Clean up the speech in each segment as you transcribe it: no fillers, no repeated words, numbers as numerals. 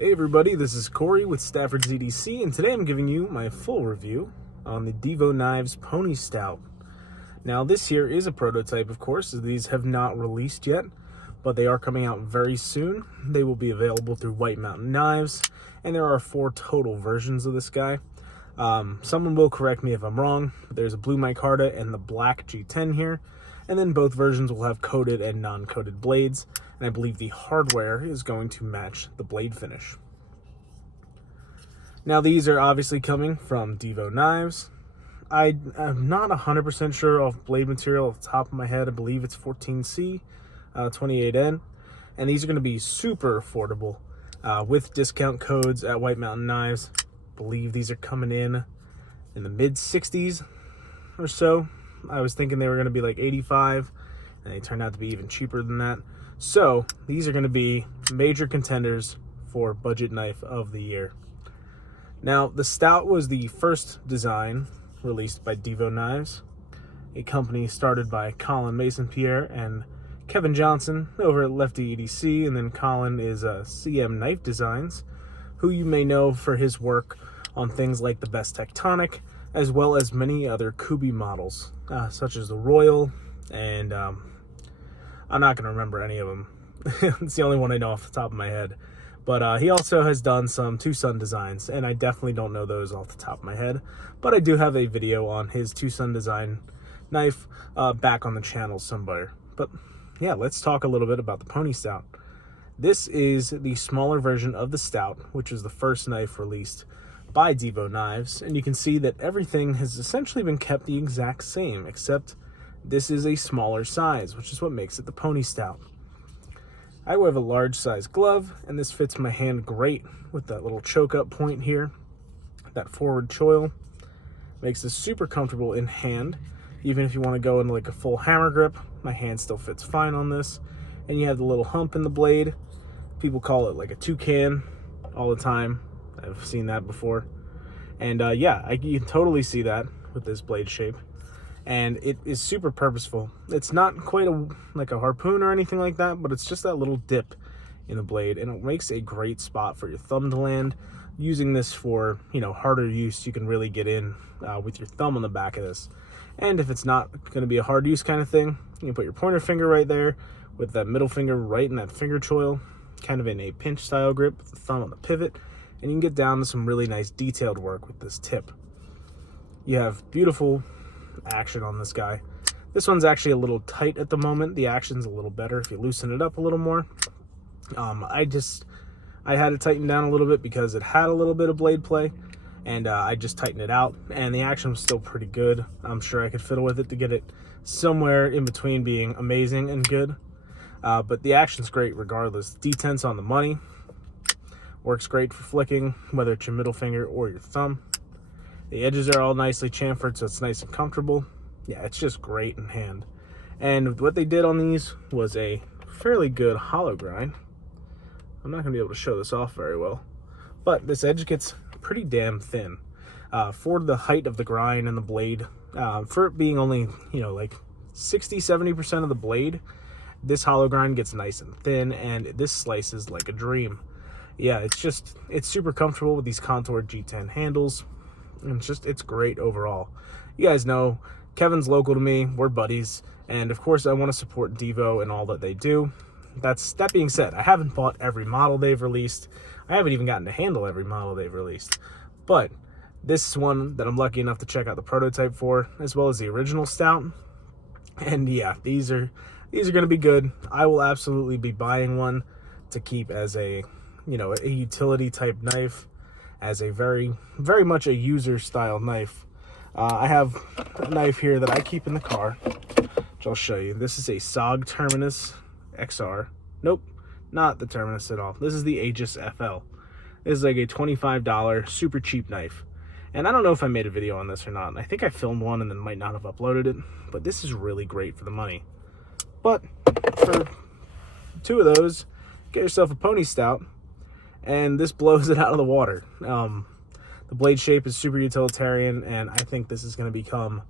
Hey everybody, this is Corey with Stafford's EDC, and today I'm giving you my full review on the Divo Knives Pony Stout. Now this here is a prototype, of course, as these have not released yet, but they are coming out very soon. They will be available through White Mountain Knives, and there are 4 total versions of this guy. Someone will correct me if I'm wrong, but there's a blue micarta and the black G10 here, and then both versions will have coated and non-coated blades, and I believe the hardware is going to match the blade finish. Now these are obviously coming from Divo Knives. I'm not 100% sure of blade material off the top of my head. I believe it's 14C, 28N, and these are going to be super affordable with discount codes at White Mountain Knives. I believe these are coming in the mid 60s or so. I was thinking they were going to be like 85, and they turned out to be even cheaper than that. So these are going to be major contenders for budget knife of the year. Now the Stout was the first design released by Divo Knives, a company started by Colin Mason-Pierre and Kevin Johnson over at Lefty EDC, and then Colin is CM Knife Designs, who you may know for his work on things like the Best Tectonic, as well as many other Kubi models, such as the Royal, and I'm not going to remember any of them. It's the only one I know off the top of my head. But he also has done some Tucson designs, and I definitely don't know those off the top of my head. But I do have a video on his Tucson design knife back on the channel somewhere. But yeah, let's talk a little bit about the Pony Stout. This is the smaller version of the Stout, which is the first knife released by Divo Knives, and you can see that everything has essentially been kept the exact same, except this is a smaller size, which is what makes it the Pony Stout. I have a large size glove, and this fits my hand great with that little choke up point here. That forward choil makes this super comfortable in hand. Even if you want to go into like a full hammer grip, my hand still fits fine on this. And you have the little hump in the blade. People call it like a toucan all the time. I've seen that before. And yeah, you can totally see that with this blade shape. And it is super purposeful. It's not quite like a harpoon or anything like that, but it's just that little dip in the blade, and it makes a great spot for your thumb to land. Using this for, harder use, you can really get in with your thumb on the back of this. And if it's not going to be a hard use kind of thing, you can put your pointer finger right there with that middle finger right in that finger choil, kind of in a pinch style grip with the thumb on the pivot, and you can get down to some really nice detailed work with this tip. You have beautiful action on this guy. This one's actually a little tight at the moment. The action's a little better if you loosen it up a little more. I had it tightened down a little bit because it had a little bit of blade play, and I just tightened it out, and the action was still pretty good. I'm sure I could fiddle with it to get it somewhere in between being amazing and good, but the action's great regardless. Detents on the money. Works great for flicking, whether it's your middle finger or your thumb. The edges are all nicely chamfered, so it's nice and comfortable. Yeah, it's just great in hand. And what they did on these was a fairly good hollow grind. I'm not going to be able to show this off very well, but this edge gets pretty damn thin. For the height of the grind and the blade, for it being only, like 60-70% of the blade, this hollow grind gets nice and thin, and this slices like a dream. Yeah, it's super comfortable with these contoured G10 handles. And it's great overall. You guys know Kevin's local to me, we're buddies, and of course I want to support Divo and all that they do. That being said, I haven't bought every model they've released. I haven't even gotten to handle every model they've released, but this is one that I'm lucky enough to check out the prototype for, as well as the original Stout. And yeah, these are going to be good. I will absolutely be buying one to keep as a a utility type knife, as a very much a user style knife. I have a knife here that I keep in the car, which I'll show you. This is a SOG Terminus XR. Nope, not the Terminus at all. This is the Aegis FL. This is like a $25 super cheap knife. And I don't know if I made a video on this or not. I think I filmed one and then might not have uploaded it, but this is really great for the money. But for 2 of those, get yourself a Pony Stout, and this blows it out of the water. The blade shape is super utilitarian, and I think this is going to become,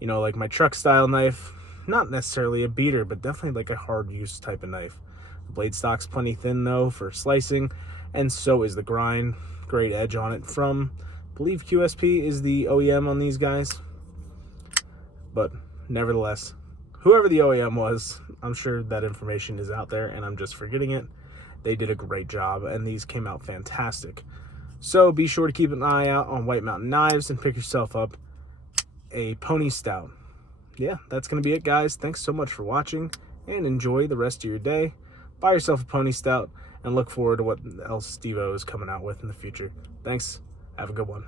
like my truck style knife. Not necessarily a beater, but definitely like a hard use type of knife. The blade stock's plenty thin though for slicing, and so is the grind. Great edge on it from, I believe QSP is the OEM on these guys. But nevertheless, whoever the OEM was, I'm sure that information is out there and I'm just forgetting it. They did a great job and these came out fantastic. So be sure to keep an eye out on White Mountain Knives and pick yourself up a Pony Stout. Yeah, that's going to be it, guys. Thanks so much for watching and enjoy the rest of your day. Buy yourself a Pony Stout and look forward to what else Divo is coming out with in the future. Thanks. Have a good one.